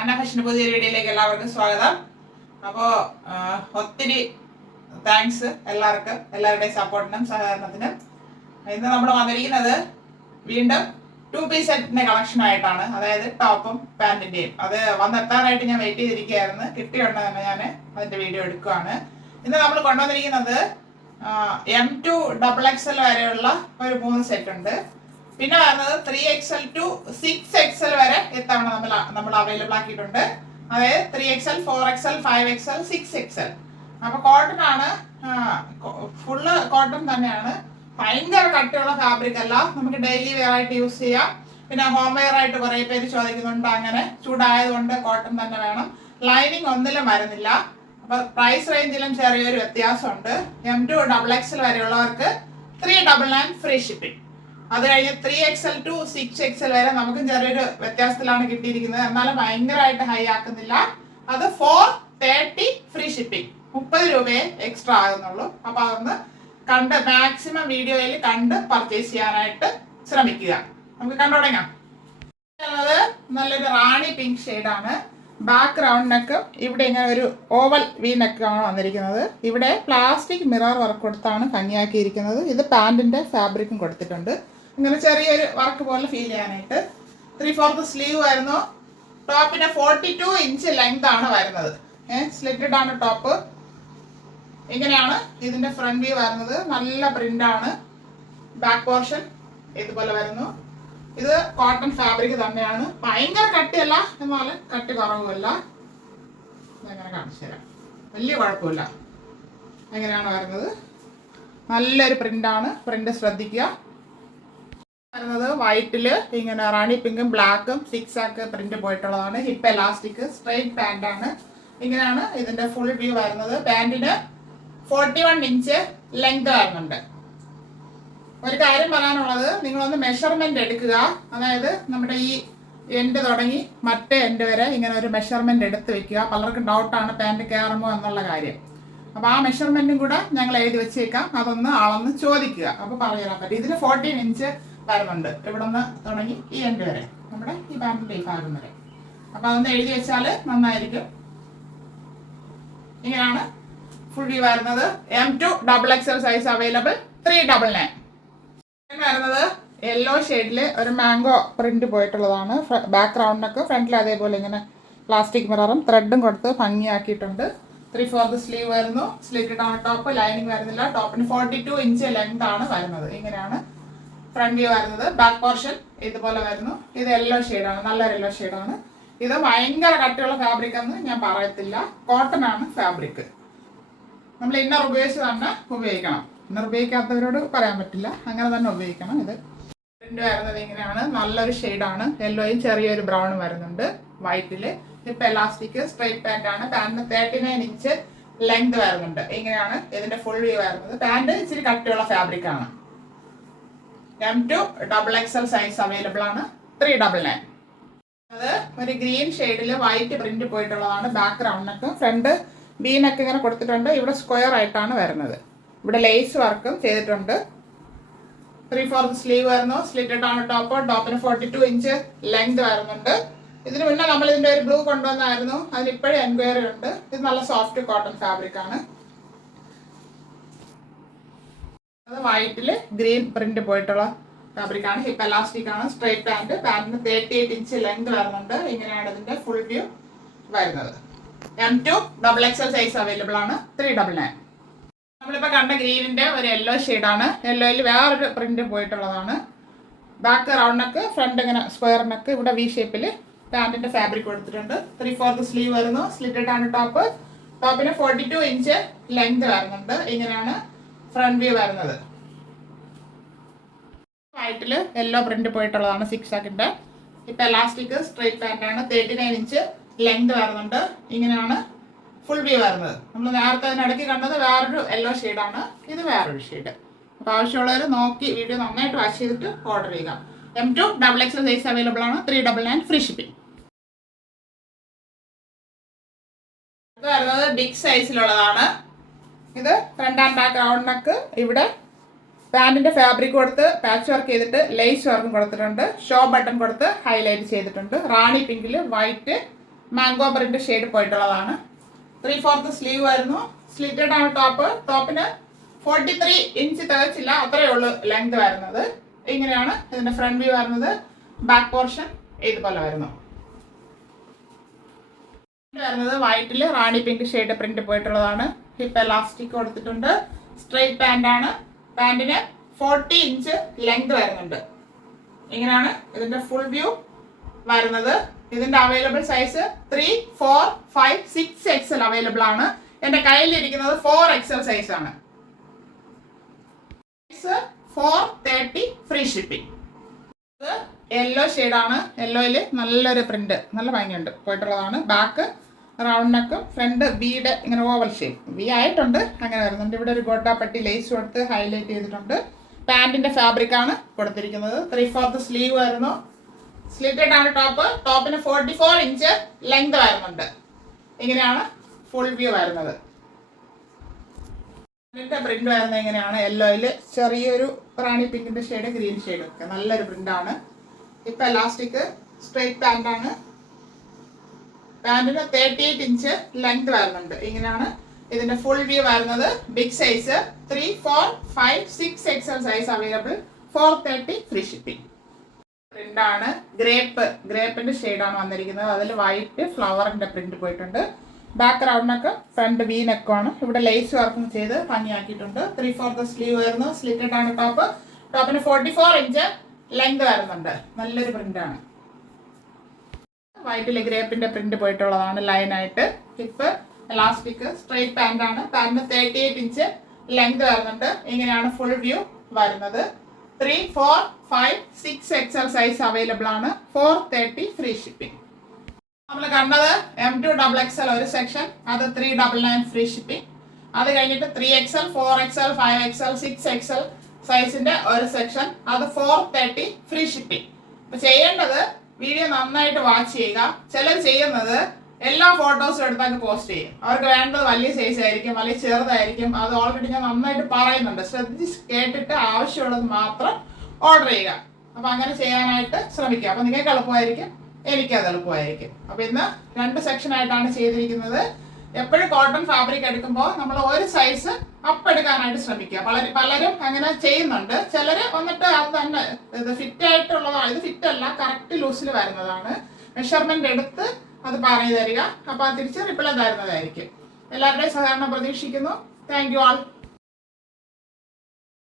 അന്ന ഫാഷൻ്റെ പുതിയൊരു വീഡിയോയിലേക്ക് എല്ലാവർക്കും സ്വാഗതം. അപ്പോൾ ഒത്തിരി താങ്ക്സ് എല്ലാവരുടെയും സപ്പോർട്ടിനും സഹകരണത്തിനും. ഇന്ന് നമ്മൾ വന്നിരിക്കുന്നത് വീണ്ടും 2 പീസ് സെറ്റിന്റെ കളക്ഷൻ ആയിട്ടാണ്. അതായത് ടോപ്പും പാൻറ്റിന്റെയും. അത് വന്നെത്താനായിട്ട് ഞാൻ വെയിറ്റ് ചെയ്തിരിക്കുകയായിരുന്നു. കിട്ടിയുണ്ട് തന്നെ ഞാൻ അതിന്റെ വീഡിയോ എടുക്കുകയാണ്. ഇന്ന് നമ്മൾ കൊണ്ടുവന്നിരിക്കുന്നത് M2 XXL വരെയുള്ള ഒരു 3 സെറ്റ് ഉണ്ട്. പിന്നെ വരുന്നത് 3XL to 6XL വരെ ഇത്തവണ നമ്മൾ അവൈലബിൾ ആക്കിയിട്ടുണ്ട്. അതായത് 3XL, 4XL, 5XL, 6XL. അപ്പൊ കോട്ടൺ ആണ്, ഫുള്ള് കോട്ടൺ തന്നെയാണ്. ഭയങ്കര കട്ടിയുള്ള ഫാബ്രിക് അല്ല, നമുക്ക് ഡെയിലി വെയർ ആയിട്ട് യൂസ് ചെയ്യാം. പിന്നെ ഹോം വെയർ ആയിട്ട് കുറെ പേര് ചോദിക്കുന്നുണ്ട്. അങ്ങനെ ചൂടായതുകൊണ്ട് കോട്ടൺ തന്നെ വേണം. ലൈനിങ് ഒന്നിലും വരുന്നില്ല. അപ്പൊ പ്രൈസ് റേഞ്ചിലും ചെറിയൊരു വ്യത്യാസമുണ്ട്. M2 XXL വരെയുള്ളവർക്ക് 399 free shipping. അത് കഴിഞ്ഞ് 3XL to 6XL വരെ നമുക്കും ചെറിയൊരു വ്യത്യാസത്തിലാണ് കിട്ടിയിരിക്കുന്നത്. എന്നാലും ഭയങ്കരമായിട്ട് ഹൈ ആക്കുന്നില്ല. അത് 430 ഫ്രീ ഷിപ്പിംഗ്, 30 രൂപയെ എക്സ്ട്രാ ആകുന്നുള്ളൂ. അപ്പൊ അതൊന്ന് കണ്ട് മാക്സിമം വീഡിയോയിൽ കണ്ട് പർച്ചേസ് ചെയ്യാനായിട്ട് ശ്രമിക്കുക. നമുക്ക് കണ്ടു തുടങ്ങാം. നല്ലൊരു റാണി പിങ്ക് ഷെയ്ഡാണ്. ബാക്ക് റൗണ്ട് നെക്ക് ഇവിടെ ഇങ്ങനെ ഒരു ഓവൽ വി നെക്കാണ് വന്നിരിക്കുന്നത്. ഇവിടെ പ്ലാസ്റ്റിക് മിറർ വർക്ക് കൊടുത്താണ് ഭംഗിയാക്കിയിരിക്കുന്നത്. ഇത് പാൻറ്റിന്റെ ഫാബ്രിക്കും കൊടുത്തിട്ടുണ്ട്. ഇങ്ങനെ ചെറിയൊരു വർക്ക് പോലെ ഫീൽ ചെയ്യാനായിട്ട്. 3/4 സ്ലീവ് ആയിരുന്നു. ടോപ്പിന് 42 ഇഞ്ച് ലെങ്ത് ആണ് വരുന്നത്. സ്ലിറ്റഡ് ആണ് ടോപ്പ്. ഇങ്ങനെയാണ് ഇതിന്റെ ഫ്രണ്ട് വ്യൂ വരുന്നത്. നല്ല പ്രിന്റ് ആണ്. ബാക്ക് പോർഷൻ ഇതുപോലെ വരുന്നു. ഇത് കോട്ടൺ ഫാബ്രിക് തന്നെയാണ്. ഭയങ്കര കട്ടിയല്ല, എന്നാൽ കട്ടി കുറവുമല്ല. ഇതെങ്ങനെ കാണിച്ചു തരാം. വലിയ കുഴപ്പമില്ല. എങ്ങനെയാണ് വരുന്നത്. നല്ലൊരു പ്രിന്റ് ആണ്. പ്രിന്റ് ശ്രദ്ധിക്കുക. വരുന്നത് വൈറ്റില് ഇങ്ങനെ റാണി പിങ്കും ബ്ലാക്കും 6 ആക്ക് പ്രിന്റ് പോയിട്ടുള്ളതാണ്. ഹിപ്പ് എലാസ്റ്റിക് സ്ട്രെയിറ്റ് പാന്റ് ആണ്. ഇങ്ങനെയാണ് ഇതിന്റെ ഫുൾ വ്യൂ വരുന്നത്. പാന്റിന് 41 ഇഞ്ച് ലെങ്ത് വരുന്നുണ്ട്. ഒരു കാര്യം പറയാനുള്ളത്, നിങ്ങളൊന്ന് മെഷർമെന്റ് എടുക്കുക. അതായത് നമ്മുടെ ഈ എൻഡ് തുടങ്ങി മറ്റേ എൻഡ് വരെ ഇങ്ങനെ ഒരു മെഷർമെന്റ് എടുത്ത് വെക്കുക. പലർക്കും ഡൗട്ടാണ് പാന്റ് കയറുമോ എന്നുള്ള കാര്യം. അപ്പൊ ആ മെഷർമെന്റും കൂടെ ഞങ്ങൾ എഴുതി വെച്ചേക്കാം. അതൊന്ന് അളന്ന് ചോദിക്കുക. അപ്പൊ പറയാൻ പറ്റും. ഇതിന് 14 ഇഞ്ച് വരുന്നുണ്ട്. ഇവിടെ നിന്ന് തുടങ്ങി ഈ എൻഡ് വരെ, നമ്മുടെ ഈ പാന്റിന്റെ ഈ ഭാഗം വരെ. അപ്പൊ അതൊന്ന് എഴുതി വെച്ചാല് നന്നായിരിക്കും. ഇങ്ങനെയാണ് ഫുൾ വ്യൂ വരുന്നത്. M2 XXL size available 399. വരുന്നത് യെല്ലോ ഷെയ്ഡില് ഒരു മാംഗോ പ്രിന്റ് പോയിട്ടുള്ളതാണ്. ബാക്ക് റൗണ്ടിനൊക്കെ ഫ്രണ്ടിൽ അതേപോലെ ഇങ്ങനെ പ്ലാസ്റ്റിക് മിററും ത്രെഡും കൊടുത്ത് ഭംഗിയാക്കിയിട്ടുണ്ട്. 3/4 സ്ലീവ് വരുന്നു. സ്ലിറ്റഡ് ആണ് ടോപ്പ്. ലൈനിങ് വരുന്നില്ല. ടോപ്പിന് 42 ഇഞ്ച് ലെങ്ത് ആണ് വരുന്നത്. ഇങ്ങനെയാണ് ഫ്രണ്ട് വ്യൂ വരുന്നത്. ബാക്ക് പോർഷൻ ഇതുപോലെ വരുന്നു. ഇത് യെല്ലോ ഷെയ്ഡാണ്. നല്ല യെല്ലോ ഷെയ്ഡാണ്. ഇത് ഭയങ്കര കട്ടിയുള്ള ഫാബ്രിക് എന്ന് ഞാൻ പറയത്തില്ല. കോട്ടൺ ആണ് ഫാബ്രിക്. നമ്മൾ ഇന്നർ ഉപയോഗിച്ച് തന്നെ ഉപയോഗിക്കണം. ഇന്നർ ഉപയോഗിക്കാത്തവരോട് പറയാൻ പറ്റില്ല. അങ്ങനെ തന്നെ ഉപയോഗിക്കണം. ഇത് പ്രിന്റ് വരുന്നത് ഇങ്ങനെയാണ്. നല്ലൊരു ഷെയ്ഡാണ്. യെല്ലോയും ചെറിയൊരു ബ്രൗണും വരുന്നുണ്ട്. വൈറ്റില് ഹിപ്പ് എലാസ്റ്റിക് സ്ട്രെയിറ്റ് പാന്റ് ആണ്. പാന്റിന് 39 ഇഞ്ച് ലെങ്ത് വരുന്നുണ്ട്. ഇങ്ങനെയാണ് ഇതിന്റെ ഫുൾ വ്യൂ വരുന്നത്. പാന്റ് ഇച്ചിരി കട്ടിയുള്ള ഫാബ്രിക് ആണ്. M2 XXL സൈസ് അവൈലബിൾ ആണ് 399. അത് ഒരു ഗ്രീൻ ഷെയ്ഡിൽ വൈറ്റ് പ്രിന്റ് പോയിട്ടുള്ളതാണ്. ബാക്ക് റൗണ്ടിനൊക്കെ ഫ്രണ്ട് ബി നെക്ക് ഇങ്ങനെ കൊടുത്തിട്ടുണ്ട്. ഇവിടെ സ്ക്വയർ ആയിട്ടാണ് വരുന്നത്. ഇവിടെ ലേസ് വർക്കും ചെയ്തിട്ടുണ്ട്. 3/4 സ്ലീവ് വരുന്നു. സ്ലിറ്റഡ് ആണ് ടോപ്പ്. ടോപ്പിന് 42 ഇഞ്ച് ലെങ്ത് വരുന്നുണ്ട്. ഇതിന് മുന്നേ നമ്മൾ ഇതിന്റെ ഒരു ബ്ലൂ കൊണ്ടുവന്നായിരുന്നു. അതിന് ഇപ്പോഴും എൻക്വയറി ഉണ്ട്. ഇത് നല്ല സോഫ്റ്റ് കോട്ടൺ ഫാബ്രിക് ആണ്. അത് വൈറ്റില് ഗ്രീൻ പ്രിന്റ് പോയിട്ടുള്ള ഫാബ്രിക് ആണ്. ഹിപ്പ് എലാസ്റ്റിക് ആണ്. Straight pant. പാന്റിന് 38 ഇഞ്ച് ലെങ്ത് വരുന്നുണ്ട്. ഇങ്ങനെയാണ് ഇതിന്റെ ഫുൾ വ്യൂ വരുന്നത്. M2 XXL സൈസ് അവൈലബിൾ ആണ് 399. നമ്മളിപ്പോ കണ്ട ഗ്രീനിന്റെ ഒരു യെല്ലോ ഷെയ്ഡാണ്. യെല്ലോയിൽ വേറൊരു പ്രിന്റ് പോയിട്ടുള്ളതാണ്. ബാക്ക് റൗണ്ട് നെക്ക്, ഫ്രണ്ട് ഇങ്ങനെ സ്ക്വയർ നെക്ക്. ഇവിടെ വി ഷേപ്പില് പാന്റിന്റെ ഫാബ്രിക് കൊടുത്തിട്ടുണ്ട്. 3/4 സ്ലീവ് വരുന്നു. സ്ലിറ്റഡ് ആണ് ടോപ്പ്. ടോപ്പിന് 42 ഇഞ്ച് ലെങ്ത് വരുന്നുണ്ട്. ഇങ്ങനെയാണ് ഫ്രണ്ട് വ്യൂ വരുന്നത്. വൈറ്റില് യെല്ലോ പ്രിന്റ് പോയിട്ടുള്ളതാണ്. 6 ആക്കിന്റെ ഇപ്പൊ എലാസ്റ്റിക് സ്ട്രെയിറ്റ് പാന്റ് ആണ്. 39 ഇഞ്ച് ലെങ്ത് വരുന്നുണ്ട്. ഇങ്ങനെയാണ് ഫുൾ വ്യൂ വരുന്നത്. നമ്മൾ നേരത്തെ അതിനിടയ്ക്ക് കണ്ടത് വേറൊരു യെല്ലോ ഷെയ്ഡാണ്. ഇത് വേറൊരു ഷെയ്ഡ്. അപ്പൊ ആവശ്യമുള്ളവർ നോക്കി വീഡിയോ നന്നായിട്ട് വാച്ച് ചെയ്തിട്ട് ഓർഡർ ചെയ്യുക. M2 XXL സൈസ് അവൈലബിൾ ആണ് 399 ഫ്രീ ഷിപ്പിംഗ്. ഇത് വരുന്നത് ബിഗ് സൈസിലുള്ളതാണ്. ഇത് front and back round neck. ഇവിടെ പാന്റിന്റെ ഫാബ്രിക് കൊടുത്ത് പാച്ച് വർക്ക് ചെയ്തിട്ട് ലേസ് വർക്കും കൊടുത്തിട്ടുണ്ട്. ഷോ ബട്ടൺ കൊടുത്ത് ഹൈലൈറ്റ് ചെയ്തിട്ടുണ്ട്. റാണി പിങ്കില് വൈറ്റ് മാംഗോ പ്രിന്റ് ഷെയ്ഡ് പോയിട്ടുള്ളതാണ്. 3/4 സ്ലീവ് വരുന്നു. സ്ലിറ്റഡ് ആണ് ടോപ്പിന് 43 ഇഞ്ച് തികച്ചില്ല, അത്രയേ ഉള്ളൂ ലെങ്ത് വരുന്നത്. ഇങ്ങനെയാണ് ഇതിന്റെ ഫ്രണ്ട് വ്യൂ വരുന്നത്. ബാക്ക് പോർഷൻ ഇതുപോലെ വരുന്നു. വരുന്നത് വൈറ്റിൽ റാണി പിങ്ക് ഷെയ്ഡ് പ്രിന്റ് പോയിട്ടുള്ളതാണ്. ഹിപ്പ് എലാസ്റ്റിക് കൊടുത്തിട്ടുണ്ട്. സ്ട്രെയിറ്റ് പാന്റ് ആണ്. പാന്റിന് 40 ഇഞ്ച് ലെങ്ത് വരുന്നുണ്ട്. ഇങ്ങനെയാണ് ഇതിന്റെ ഫുൾ വ്യൂ വരുന്നത്. ഇതിന്റെ അവൈലബിൾ സൈസ് 3, 4, 5, 6 XL അവൈലബിൾ ആണ്. എന്റെ കയ്യിലിരിക്കുന്നത് 4 XL സൈസ് ആണ്. 430 ഫ്രീ ഷിപ്പിംഗ്. ഇത് യെല്ലോ ഷെയ്ഡാണ്. യെല്ലോയില് നല്ലൊരു പ്രിന്റ്, നല്ല ഭംഗിയുണ്ട് പോയിട്ടുള്ളതാണ്. ബാക്ക് റൗണ്ട് നെക്കും ഫ്രണ്ട് വിയുടെ ഇങ്ങനെ ഓവൽ ഷേപ്പ്, വി ആയിട്ടുണ്ട്, അങ്ങനെ വരുന്നുണ്ട്. ഇവിടെ ഒരു ഗോട്ടാപ്പട്ടി ലേസ് കൊടുത്ത് ഹൈലൈറ്റ് ചെയ്തിട്ടുണ്ട്. പാന്റിന്റെ ഫാബ്രിക് ആണ് കൊടുത്തിരിക്കുന്നത്. 3/4 സ്ലീവ് വരുന്നു. സ്ലിറ്റഡ് ആണ് ടോപ്പിന് 44 ഇഞ്ച് ലെങ്ത് വരുന്നുണ്ട്. ഇങ്ങനെയാണ് ഫുൾ വ്യൂ വരുന്നത്. പ്രിന്റ് വരുന്നത് ഇങ്ങനെയാണ്. യെല്ലോയില് ചെറിയൊരു റാണി പിങ്കിന്റെ ഷെയ്ഡ്, ഗ്രീൻ ഷെയ്ഡ് ഒക്കെ നല്ലൊരു പ്രിന്റ് ആണ്. ഇപ്പൊ എലാസ്റ്റിക് സ്ട്രെയിറ്റ് പാന്റ് ആണ്. പാന്റിന് 38 ഇഞ്ച് ലെങ്ത് വരുന്നുണ്ട്. ഇങ്ങനെയാണ് ഇതിന്റെ ഫുൾ വ്യൂ വരുന്നത്. Big size 3, 4, 5, 6 XL size available. 430 free shipping. Print ആണ്. ഗ്രേപ്പിന്റെ ഷെയ്ഡാണ് വന്നിരിക്കുന്നത്. അതിൽ വൈറ്റ് ഫ്ലവറിന്റെ പ്രിന്റ് പോയിട്ടുണ്ട്. Back round neck, front V നെക്കാണ്. ഇവിടെ ലേസ് വർക്കും ചെയ്ത് ഭംഗിയാക്കിയിട്ടുണ്ട്. 3/4 സ്ലീവ് വരുന്നു. സ്ലിറ്റഡ് ആണ് ടോപ്പിന് 44 ഇഞ്ച് ലെങ്ത് വരുന്നുണ്ട്. നല്ലൊരു പ്രിന്റ് ആണ്. വൈറ്റിൽ ഗ്രേപ്പിന്റെ പ്രിന്റ് പോയിട്ടുള്ളതാണ് ലൈനായിട്ട്. ഹിപ്പ് എലാസ്റ്റിക് സ്ട്രെയിറ്റ് പാന്റ് ആണ്. പാന്റിന് 38 ഇഞ്ച് ലെങ്ത് വരുന്നുണ്ട്. ഇങ്ങനെയാണ് ഫുൾ വ്യൂ വരുന്നത്. 3, 4, 5, 6 XL സൈസ് അവൈലബിൾ ആണ്. 430 ഫ്രീ ഷിപ്പിംഗ്. നമ്മൾ കണ്ടത് M2XXL ഒരു സെക്ഷൻ, അത് 399 ഫ്രീ ഷിപ്പിംഗ്. അത് കഴിഞ്ഞിട്ട് 3XL, 4XL, 5XL, 6XL സൈസിന്റെ ഒരു സെക്ഷൻ, അത് 430 ഫ്രീ ഷിപ്പിംഗ്. അപ്പൊ ചെയ്യേണ്ടത് വീഡിയോ നന്നായിട്ട് വാച്ച് ചെയ്യുക. ചിലർ ചെയ്യുന്നത് എല്ലാ ഫോട്ടോസും എടുത്താൽ പോസ്റ്റ് ചെയ്യും. അവർക്ക് വേണ്ടത് വലിയ സൈസ് ആയിരിക്കും, വലിയ ചെറുതായിരിക്കും. അത് ഓൾറെഡി ഞാൻ നന്നായിട്ട് പറയുന്നുണ്ട്. ശ്രദ്ധിച്ച് കേട്ടിട്ട് ആവശ്യമുള്ളത് മാത്രം ഓർഡർ ചെയ്യുക. അപ്പൊ അങ്ങനെ ചെയ്യാനായിട്ട് ശ്രമിക്കുക. അപ്പൊ നിങ്ങൾക്ക് എളുപ്പമായിരിക്കും, എനിക്കത് എളുപ്പമായിരിക്കും. അപ്പൊ ഇന്ന് 2 സെക്ഷൻ ആയിട്ടാണ് ചെയ്തിരിക്കുന്നത്. എപ്പോഴും കോട്ടൺ ഫാബ്രിക് എടുക്കുമ്പോൾ നമ്മൾ ഒരു സൈസ് അപ്പ് എടുക്കാനായിട്ട് ശ്രമിക്കുക. പലരും അങ്ങനെ ചെയ്യുന്നുണ്ട്. ചിലര് വന്നിട്ട് അത് തന്നെ ഇത് ഫിറ്റ് ആയിട്ടുള്ളതാണ്. ഇത് ഫിറ്റ് അല്ല, കറക്റ്റ് ലൂസിൽ വരുന്നതാണ്. മെഷർമെന്റ് എടുത്ത് അത് പറഞ്ഞു തരിക. അപ്പൊ അത് തിരിച്ച് റിപ്ലൈ തരുന്നതായിരിക്കും. എല്ലാവരുടെയും സഹകരണം പ്രതീക്ഷിക്കുന്നു. Thank you all.